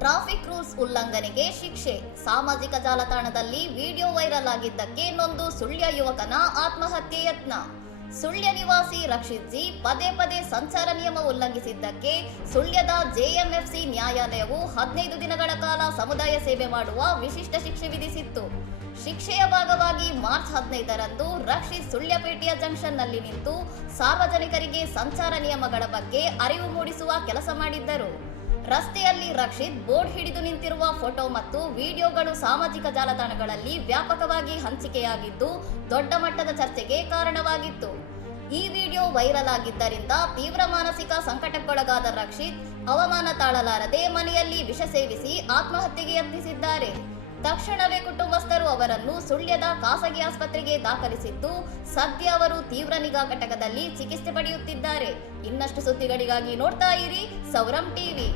Traffic rules ಉಲ್ಲಂಘನೆಗೆ ಶಿಕ್ಷೆ. ಸಾಮಾಜಿಕ ಜಾಲತಾಣದಲ್ಲಿ ವಿಡಿಯೋ ವೈರಲ್ ಆಗಿದ್ದಕ್ಕೆ ನೊಂದು ಸುಳ್ಯ ಯುವಕನ ಆತ್ಮಹತ್ಯೆ ಯತ್ನ. ಸುಳ್ಯ ನಿವಾಸಿ ರಕ್ಷಿತ್ ಜಿ ಪದೇ ಪದೇ ಸಂಚಾರ ನಿಯಮ ಉಲ್ಲಂಘಿಸಿದ್ದಕ್ಕೆ ಸುಳ್ಯದ ಜೆಎಂಎಫ್ಸಿ ನ್ಯಾಯಾಲಯವು 15 ದಿನಗಳ ಕಾಲ ಸಮುದಾಯ ಸೇವೆ ಮಾಡುವ ವಿಶಿಷ್ಟ ಶಿಕ್ಷೆ ವಿಧಿಸಿತ್ತು. ಶಿಕ್ಷೆಯ ಭಾಗವಾಗಿ ಮಾರ್ಚ್ 15ರಂದು ರಕ್ಷಿತ್ ಸುಳ್ಯಪೇಟೆಯ ಜಂಕ್ಷನ್ನಲ್ಲಿ ನಿಂತು ಸಾರ್ವಜನಿಕರಿಗೆ ಸಂಚಾರ ನಿಯಮಗಳ ಬಗ್ಗೆ ಅರಿವು ಮೂಡಿಸುವ ಕೆಲಸ ಮಾಡಿದ್ದರು. ರಸ್ತೆಯಲ್ಲಿ ರಕ್ಷಿತ್ ಬೋರ್ಡ್ ಹಿಡಿದು ನಿಂತಿರುವ ಫೋಟೋ ಮತ್ತು ವಿಡಿಯೋಗಳು ಸಾಮಾಜಿಕ ಜಾಲತಾಣಗಳಲ್ಲಿ ವ್ಯಾಪಕವಾಗಿ ಹಂಚಿಕೆಯಾಗಿದ್ದು ದೊಡ್ಡ ಮಟ್ಟದ ಚರ್ಚೆಗೆ ಕಾರಣವಾಗಿತ್ತು. ಈ ವಿಡಿಯೋ ವೈರಲ್ ಆಗಿದ್ದರಿಂದ ತೀವ್ರ ಮಾನಸಿಕ ಸಂಕಟಕ್ಕೊಳಗಾದ ರಕ್ಷಿತ್ ಅವಮಾನ ತಾಳಲಾರದೆ ಮನೆಯಲ್ಲಿ ವಿಷ ಸೇವಿಸಿ ಆತ್ಮಹತ್ಯೆಗೆ ಯತ್ನಿಸಿದ್ದಾರೆ. ತಕ್ಷಣವೇ ಕುಟುಂಬಸ್ಥರು ಅವರನ್ನು ಸುಳ್ಯದ ಖಾಸಗಿ ಆಸ್ಪತ್ರೆಗೆ ದಾಖಲಿಸಿದ್ದು ಸದ್ಯ ಅವರು ತೀವ್ರ ನಿಗಾ ಘಟಕದಲ್ಲಿ ಚಿಕಿತ್ಸೆ ಪಡೆಯುತ್ತಿದ್ದಾರೆ. ಇನ್ನಷ್ಟು ಸುದ್ದಿಗಳಿಗಾಗಿ ನೋಡ್ತಾ ಇರಿ ಸೌರಂ ಟಿವಿ.